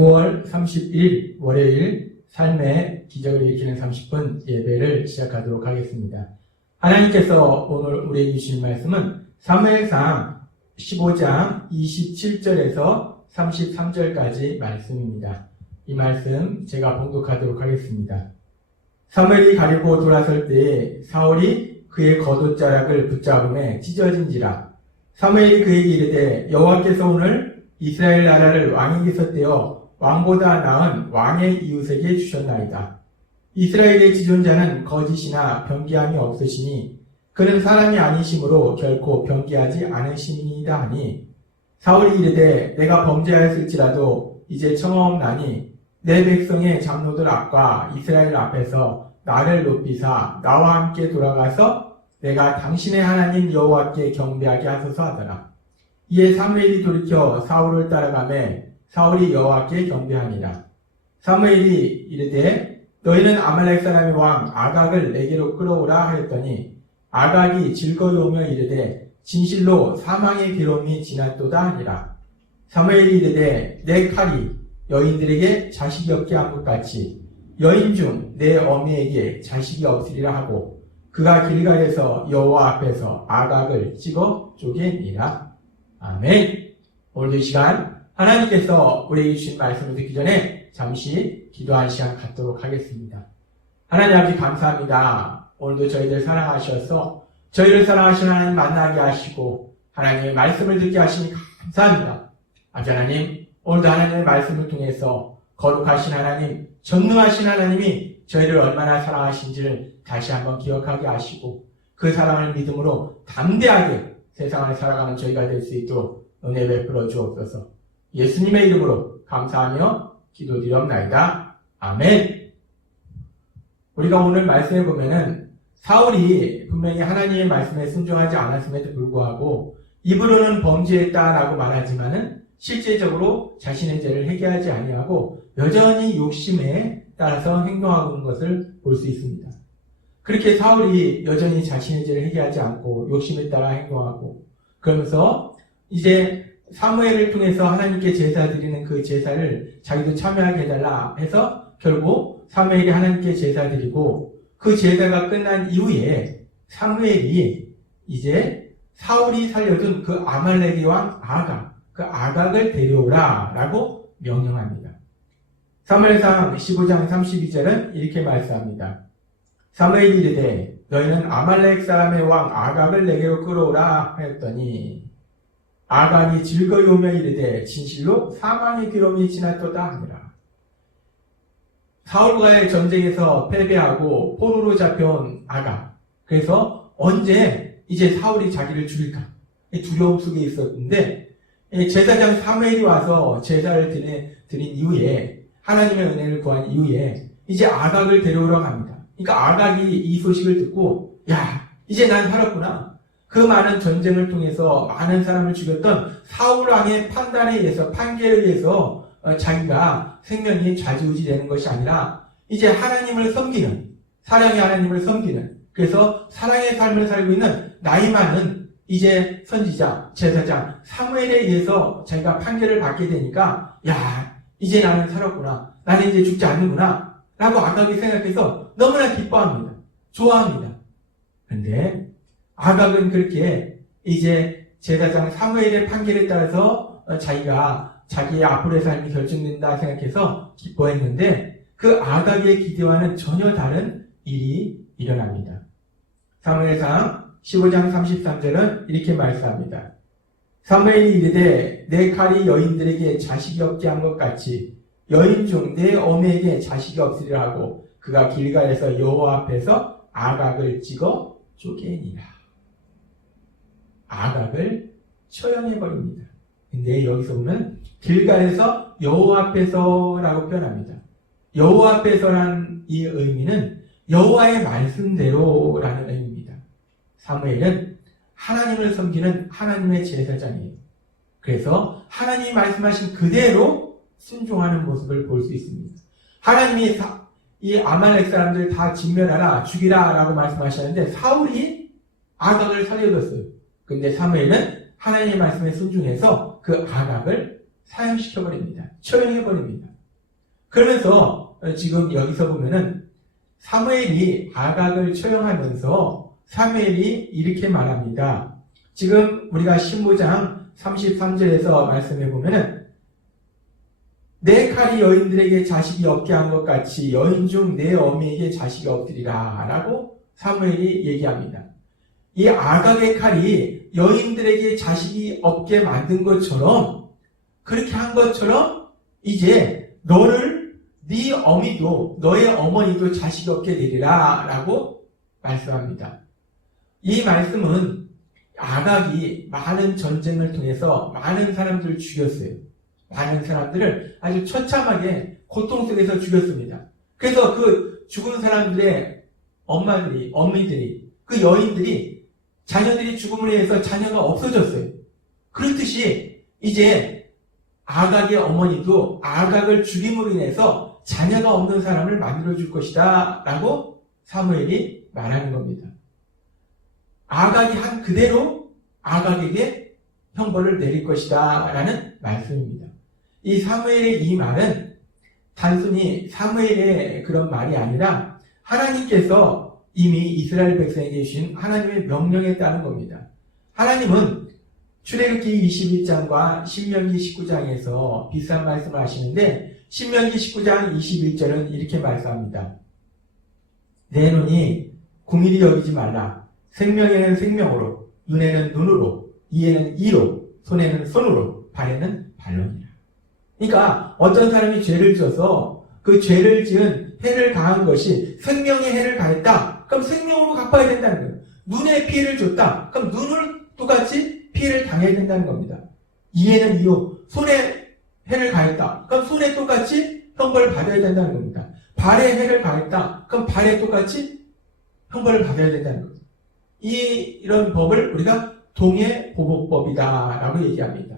5월 30일 월요일 삶의 기적을 일으키는 30분 예배를 시작하도록 하겠습니다. 하나님께서 오늘 우리에게 주신 말씀은 사무엘상 15장 27절에서 33절까지 말씀입니다. 이 말씀 제가 봉독하도록 하겠습니다. 사무엘이 가리고 돌아설 때에 사울이 그의 겉옷자락을 붙잡음에 찢어진지라. 사무엘이 그에게 이르되 여호와께서 오늘 이스라엘 나라를 왕에게서 떼어 왕보다 나은 왕의 이웃에게 주셨나이다. 이스라엘의 지존자는 거짓이나 변기함이 없으시니 그는 사람이 아니심으로 결코 변기하지 않으심이니이다 하니 사울이 이르되 내가 범죄하였을지라도 이제 청하옵나니 내 백성의 장로들 앞과 이스라엘 앞에서 나를 높이사 나와 함께 돌아가서 내가 당신의 하나님 여호와께 경배하게 하소서 하더라. 이에 사무엘이 돌이켜 사울을 따라가매 사울이 여호와께 경배하니라. 사무엘이 이르되 너희는 아말렉 사람의 왕 아각을 내게로 끌어오라 하였더니 아각이 즐거이오며 이르되 진실로 사망의 괴로움이 지났도다 하니라. 사무엘이 이르되 내 칼이 여인들에게 자식이 없게 한 것 같이 여인 중 내 어미에게 자식이 없으리라 하고 그가 길갈에서 여호와 앞에서 아각을 찍어 쪼개니라. 아멘. 오늘도 이 시간 하나님께서 우리에게 주신 말씀을 듣기 전에 잠시 기도한 시간 갖도록 하겠습니다. 하나님 아버지 감사합니다. 오늘도 저희들 사랑하셔서 저희를 사랑하시는 하나님 만나게 하시고 하나님의 말씀을 듣게 하시니 감사합니다. 아버지 하나님, 오늘도 하나님의 말씀을 통해서 거룩하신 하나님, 전능하신 하나님이 저희를 얼마나 사랑하신지를 다시 한번 기억하게 하시고 그 사랑을 믿음으로 담대하게 세상을 살아가는 저희가 될 수 있도록 은혜 베풀어 주옵소서. 예수님의 이름으로 감사하며 기도드리옵나이다. 아멘. 우리가 오늘 말씀에 보면은 사울이 분명히 하나님의 말씀에 순종하지 않았음에도 불구하고 입으로는 범죄했다라고 말하지만은 실제적으로 자신의 죄를 회개하지 아니하고 여전히 욕심에 따라서 행동하고 있는 것을 볼 수 있습니다. 그렇게 사울이 여전히 자신의 죄를 회개하지 않고 욕심에 따라 행동하고 그러면서 이제 사무엘을 통해서 하나님께 제사 드리는 그 제사를 자기도 참여하게 해달라 해서 결국 사무엘이 하나님께 제사 드리고 그 제사가 끝난 이후에 사무엘이 이제 사울이 살려둔 그 아말렉의 왕 아각, 그 아각을 데려오라 라고 명령합니다. 사무엘상 15장 32절은 이렇게 말씀합니다. 사무엘이 이르되 너희는 아말렉 사람의 왕 아각을 내게로 끌어오라 하였더니 아각이 즐거이 오며 이르되 진실로 사망의 괴로움이 지났도다 하니라. 사울과의 전쟁에서 패배하고 포로로 잡혀온 아각. 그래서 언제 이제 사울이 자기를 죽일까 두려움 속에 있었는데 제사장 사무엘이 와서 제사를 드린 이후에 하나님의 은혜를 구한 이후에 이제 아각을 데려오러 갑니다. 그러니까 아각이 이 소식을 듣고 야 이제 난 살았구나. 그 많은 전쟁을 통해서 많은 사람을 죽였던 사울 왕의 판단에 의해서 판결에 의해서 자기가 생명이 좌지우지되는 것이 아니라 이제 하나님을 섬기는 사랑의 하나님을 섬기는 그래서 사랑의 삶을 살고 있는 나이 많은 이제 선지자 제사장 사무엘에 의해서 자기가 판결을 받게 되니까 야 이제 나는 살았구나. 나는 이제 죽지 않는구나. 라고 아각이 생각해서 너무나 기뻐합니다. 좋아합니다. 그런데 아각은 그렇게 이제 제사장 사무엘의 판결에 따라서 자기가 자기의 앞으로의 삶이 결정된다 생각해서 기뻐했는데 그 아각의 기대와는 전혀 다른 일이 일어납니다. 사무엘상 15장 33절은 이렇게 말씀합니다. 사무엘이 이르되 내 칼이 여인들에게 자식이 없게 한 것 같이 여인 중 내 어미에게 자식이 없으리라 하고 그가 길갈에서 여호와 앞에서 아각을 찍어 쪼개니라. 아각을 처형해버립니다. 근데 여기서 보면 길갈에서 여호와 앞에서라고 표현합니다. 여호와 앞에서라는 이 의미는 여호와의 말씀대로라는 의미입니다. 사무엘은 하나님을 섬기는 하나님의 제사장이에요. 그래서 하나님이 말씀하신 그대로 순종하는 모습을 볼 수 있습니다. 하나님이 이 아말렉 사람들 다 진멸하라, 죽이라 라고 말씀하셨는데 사울이 아각을 살려줬어요. 근데 사무엘은 하나님의 말씀에 순종해서 그 아각을 사형시켜버립니다. 처형해버립니다. 그러면서 지금 여기서 보면은 사무엘이 아각을 처형하면서 사무엘이 이렇게 말합니다. 지금 우리가 15장 33절에서 말씀해 보면은 내 칼이 여인들에게 자식이 없게 한 것 같이 여인 중 내 어미에게 자식이 없으리라 라고 사무엘이 얘기합니다. 이 아각의 칼이 여인들에게 자식이 없게 만든 것처럼 그렇게 한 것처럼 이제 너를 네 어미도 너의 어머니도 자식이 없게 되리라 라고 말씀합니다. 이 말씀은 아각이 많은 전쟁을 통해서 많은 사람들을 죽였어요. 많은 사람들을 아주 처참하게 고통 속에서 죽였습니다. 그래서 그 죽은 사람들의 엄마들이, 어머니들이, 그 여인들이 자녀들이 죽음을 해서 자녀가 없어졌어요. 그렇듯이 이제 아각의 어머니도 아각을 죽임으로 인해서 자녀가 없는 사람을 만들어줄 것이다 라고 사무엘이 말하는 겁니다. 아각이 한 그대로 아각에게 형벌을 내릴 것이다 라는 말씀입니다. 이 사무엘의 이 말은 단순히 사무엘의 그런 말이 아니라 하나님께서 이미 이스라엘 백성에게 주신 하나님의 명령에 따른 겁니다. 하나님은 출애굽기 21장과 신명기 19장에서 비슷한 말씀을 하시는데 신명기 19장 21절은 이렇게 말씀합니다. 내 눈이 궁일이 여기지 말라. 생명에는 생명으로, 눈에는 눈으로, 이에는 이로, 손에는 손으로, 발에는 발로니라. 그러니까 어떤 사람이 죄를 지어서 그 죄를 지은 해를 가한 것이 생명의 해를 가했다. 그럼 생명으로 갚아야 된다는 거예요. 눈에 피해를 줬다. 그럼 눈을 똑같이 피해를 당해야 된다는 겁니다. 이에는 이요, 손에 해를 가했다. 그럼 손에 똑같이 형벌을 받아야 된다는 겁니다. 발에 해를 가했다. 그럼 발에 똑같이 형벌을 받아야 된다는 겁니다. 이런 법을 우리가 동해보복법이다라고 얘기합니다.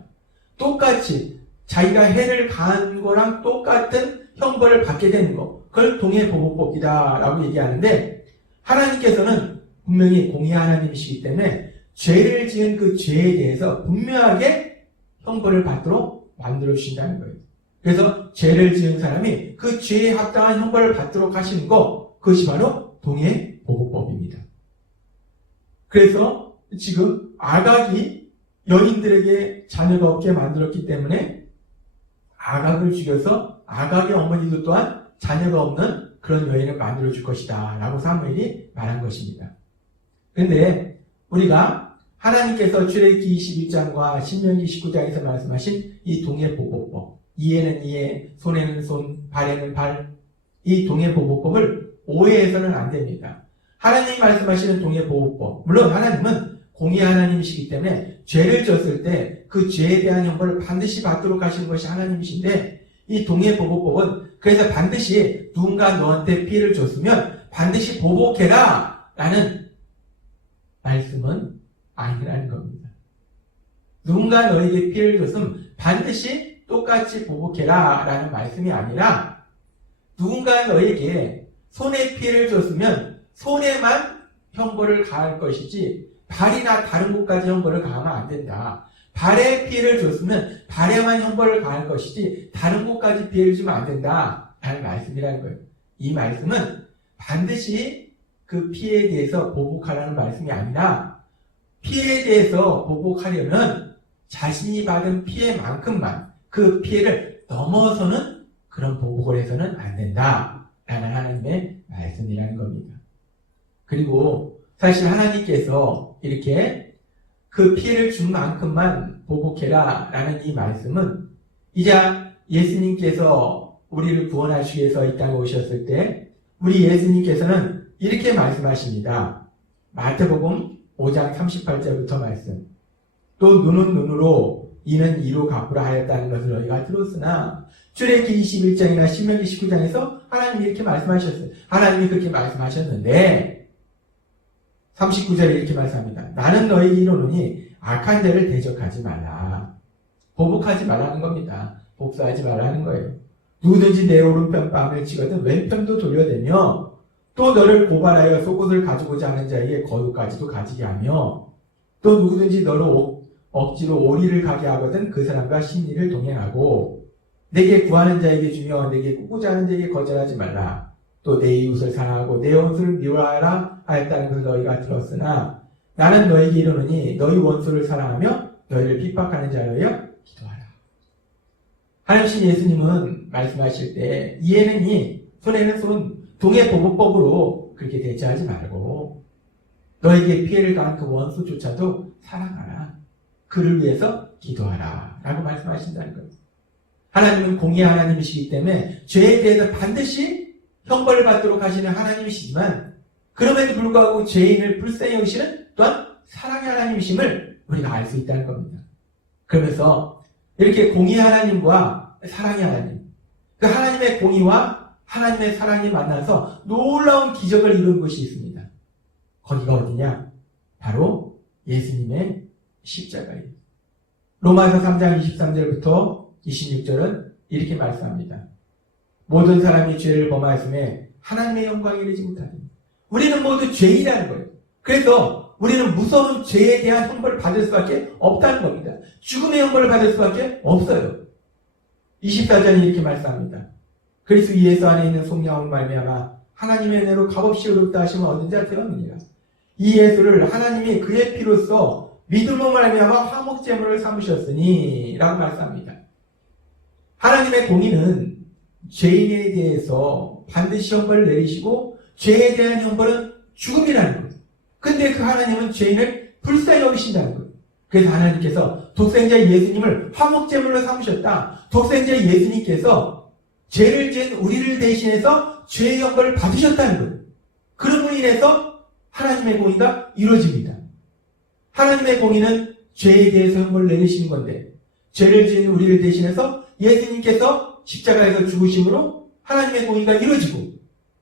똑같이 자기가 해를 가한 거랑 똑같은 형벌을 받게 되는 거, 그걸 동해보복법이다라고 얘기하는데 하나님께서는 분명히 공의한 하나님이시기 때문에 죄를 지은 그 죄에 대해서 분명하게 형벌을 받도록 만들어 주신다는 거예요. 그래서 죄를 지은 사람이 그 죄에 합당한 형벌을 받도록 하시는 거, 그것이 바로 동해보복법입니다. 그래서 지금 아각이 여인들에게 자녀가 없게 만들었기 때문에 아각을 죽여서 아각의 어머니도 또한 자녀가 없는 그런 여인을 만들어줄 것이다 라고 사무엘이 말한 것입니다. 그런데 우리가 하나님께서 출애굽기 21장과 신명기 19장에서 말씀하신 이 동해보복법, 이에는 이에, 손에는 손, 발에는 발, 이 동해보복법을 오해해서는 안 됩니다. 하나님이 말씀하시는 동해보복법, 물론 하나님은 공의 하나님이시기 때문에 죄를 졌을 때 그 죄에 대한 형벌을 반드시 받도록 하시는 것이 하나님이신데 이 동해보복법은 그래서 반드시 누군가 너한테 피해를 줬으면 반드시 보복해라 라는 말씀은 아니라는 겁니다. 누군가 너에게 피해를 줬으면 반드시 똑같이 보복해라 라는 말씀이 아니라 누군가 너에게 손에 피해를 줬으면 손에만 형벌을 가할 것이지 발이나 다른 곳까지 형벌을 가하면 안 된다. 발에 피해를 줬으면 발에만 형벌을 가할 것이지 다른 곳까지 피해를 주면 안 된다 라는 말씀이라는 거예요. 이 말씀은 반드시 그 피해에 대해서 보복하라는 말씀이 아니라 피해에 대해서 보복하려면 자신이 받은 피해만큼만 그 피해를 넘어서는 그런 보복을 해서는 안 된다 라는 하나님의 말씀이라는 겁니다. 그리고 사실 하나님께서 이렇게 그 피해를 준 만큼만 보복해라 라는 이 말씀은 이제 예수님께서 우리를 구원하시기 위해서 이 땅에 오셨을 때 우리 예수님께서는 이렇게 말씀하십니다. 마태복음 5장 38절부터 말씀. 또 눈은 눈으로 이는 이로 갚으라 하였다는 것을 너희가 들었으나 출애굽기 21장이나 신명기 19장에서 하나님이 이렇게 말씀하셨어요. 하나님이 그렇게 말씀하셨는데 39절에 이렇게 말씀합니다. 나는 너에게 이르노니 악한 자를 대적하지 말라. 보복하지 말라는 겁니다. 복수하지 말라는 거예요. 누구든지 내 오른편 뺨을 치거든 왼편도 돌려대며 또 너를 고발하여 속옷을 가지고자 하는 자에게 겉옷까지도 가지게 하며 또 누구든지 너를 억지로 오리를 가게 하거든 그 사람과 심리를 동행하고 내게 구하는 자에게 주며 내게 꾸고자 하는 자에게 거절하지 말라. 또 내 이웃을 사랑하고 내 원수를 미워하라 하였다는 것을 너희가 들었으나 나는 너에게 이르노니 너희 원수를 사랑하며 너희를 핍박하는 자여 기도하라. 하나님 예수님은 말씀하실 때 이에는 이 손에는 손 동해보복법으로 그렇게 대처하지 말고 너에게 피해를 가한 그 원수조차도 사랑하라. 그를 위해서 기도하라 라고 말씀하신다는 거예요. 하나님은 공의의 하나님이시기 때문에 죄에 대해서 반드시 형벌을 받도록 하시는 하나님이시지만 그럼에도 불구하고 죄인을 불쌍히 여기시는 또한 사랑의 하나님이심을 우리가 알 수 있다는 겁니다. 그러면서 이렇게 공의의 하나님과 사랑의 하나님, 그 하나님의 공의와 하나님의 사랑이 만나서 놀라운 기적을 이룬 곳이 있습니다. 거기가 어디냐? 바로 예수님의 십자가예요. 로마서 3장 23절부터 26절은 이렇게 말씀합니다. 모든 사람이 죄를 범하였음에 하나님의 영광에 이르지 못하니 우리는 모두 죄인이라는 거예요. 그래서 우리는 무서운 죄에 대한 형벌을 받을 수밖에 없다는 겁니다. 죽음의 형벌을 받을 수밖에 없어요. 24절이 이렇게 말씀합니다. 그리스도 예수 안에 있는 속량으로 말미암아 하나님의 은혜로 값없이 의롭다 하심을 얻은 자 되었느니라. 이 예수를 하나님이 그의 피로써 믿음으로 말미암아 화목제물을 삼으셨으니 라고 말씀합니다. 하나님의 공의는 죄인에 대해서 반드시 형벌을 내리시고 죄에 대한 형벌은 죽음이라는 거예요. 근데 그 하나님은 죄인을 불쌍히 여기신다는 거예요. 그래서 하나님께서 독생자 예수님을 화목제물로 삼으셨다. 독생자 예수님께서 죄를 지은 우리를 대신해서 죄의 형벌을 받으셨다는 거예요. 그럼으로 인해서 하나님의 공의가 이루어집니다. 하나님의 공의는 죄에 대해서 형벌을 내리시는 건데 죄를 지은 우리를 대신해서 예수님께서 십자가에서 죽으심으로 하나님의 공의가 이루어지고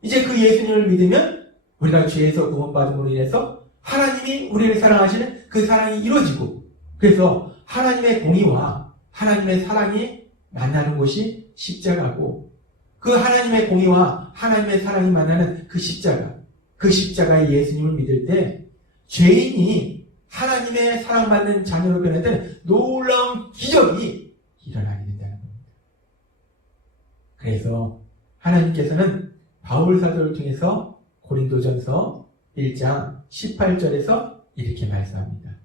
이제 그 예수님을 믿으면 우리가 죄에서 구원받음으로 인해서 하나님이 우리를 사랑하시는 그 사랑이 이루어지고 그래서 하나님의 공의와 하나님의 사랑이 만나는 곳이 십자가고 그 하나님의 공의와 하나님의 사랑이 만나는 그 십자가의 예수님을 믿을 때 죄인이 하나님의 사랑받는 자녀로 변화되는 놀라운 기적이 일어나게 된다는 겁니다. 그래서 하나님께서는 바울 사도를 통해서 고린도전서 1장 18절에서 이렇게 말씀합니다.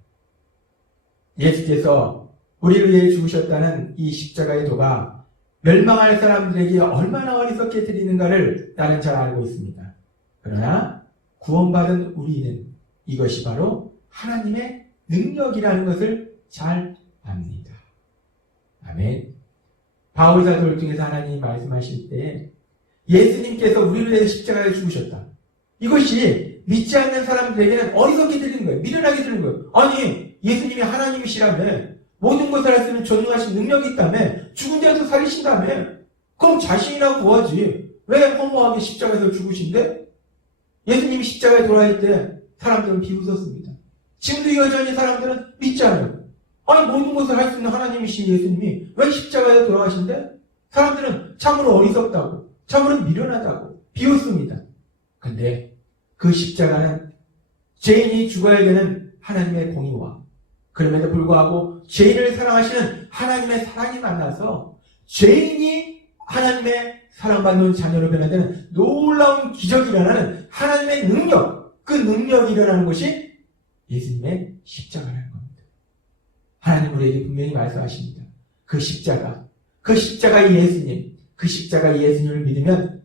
예수께서 우리를 위해 죽으셨다는 이 십자가의 도가 멸망할 사람들에게 얼마나 어리석게 드리는가를 나는 잘 알고 있습니다. 그러나 구원받은 우리는 이것이 바로 하나님의 능력이라는 것을 잘 압니다. 아멘. 바울 사도를 통해서 하나님이 말씀하실 때 예수님께서 우리를 위해 십자가에 죽으셨다. 이것이 믿지 않는 사람들에게는 어리석게 들리는 거예요. 미련하게 들리는 거예요. 아니 예수님이 하나님이시라며 모든 것을 할 수 있는 전능하신 능력이 있다며 죽은 자에서 살리신다며 그럼 자신이라고 구하지 왜 허무하게 십자가에서 죽으신데? 예수님이 십자가에 돌아갈 때 사람들은 비웃었습니다. 지금도 여전히 사람들은 믿지 않아요. 아니 모든 것을 할 수 있는 하나님이신 예수님이 왜 십자가에 돌아가신대? 사람들은 참으로 어리석다고 참으로 미련하다고 비웃습니다. 근데 그 십자가는 죄인이 죽어야 되는 하나님의 공의와 그럼에도 불구하고 죄인을 사랑하시는 하나님의 사랑이 만나서 죄인이 하나님의 사랑받는 자녀로 변화되는 놀라운 기적이 일어나는 하나님의 능력, 그 능력이 일어나는 것이 예수님의 십자가라는 겁니다. 하나님 우리에게 분명히 말씀하십니다. 그 십자가의 예수님, 그 십자가의 예수님을 믿으면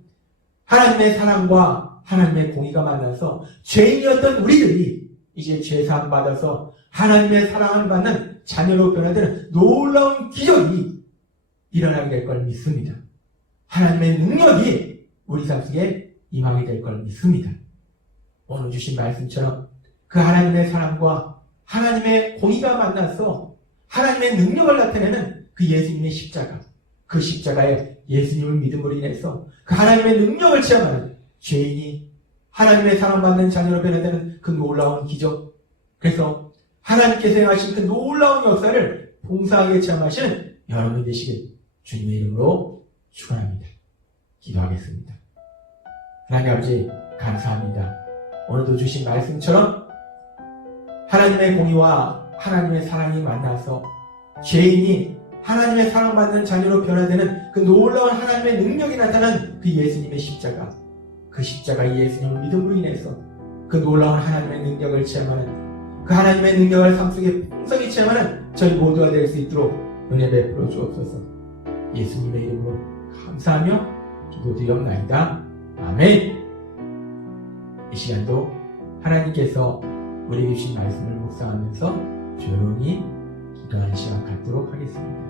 하나님의 사랑과 하나님의 공의가 만나서 죄인이었던 우리들이 이제 죄사함 받아서 하나님의 사랑을 받는 자녀로 변화되는 놀라운 기적이 일어나게 될 걸 믿습니다. 하나님의 능력이 우리 삶 속에 임하게 될 걸 믿습니다. 오늘 주신 말씀처럼 그 하나님의 사랑과 하나님의 공의가 만나서 하나님의 능력을 나타내는 그 예수님의 십자가, 그 십자가에 예수님을 믿음으로 인해서 그 하나님의 능력을 체험하는 죄인이 하나님의 사랑받는 자녀로 변화되는 그 놀라운 기적, 그래서 하나님께서 행하신 그 놀라운 역사를 봉사하게 체험하시는 여러분 되시길 주님의 이름으로 축원합니다. 기도하겠습니다. 하나님 아버지 감사합니다. 오늘도 주신 말씀처럼 하나님의 공의와 하나님의 사랑이 만나서 죄인이 하나님의 사랑받는 자녀로 변화되는 그 놀라운 하나님의 능력이 나타난 그 예수님의 십자가, 그 십자가 예수님을 믿음으로 인해서 그 놀라운 하나님의 능력을 체험하는, 그 하나님의 능력을 삶 속에 풍성히 체험하는 저희 모두가 될 수 있도록 은혜 베풀어 주옵소서. 예수님의 이름으로 감사하며 기도드리옵나이다. 아멘. 이 시간도 하나님께서 우리에게 주신 말씀을 묵상하면서 조용히 기도하는 시간 갖도록 하겠습니다.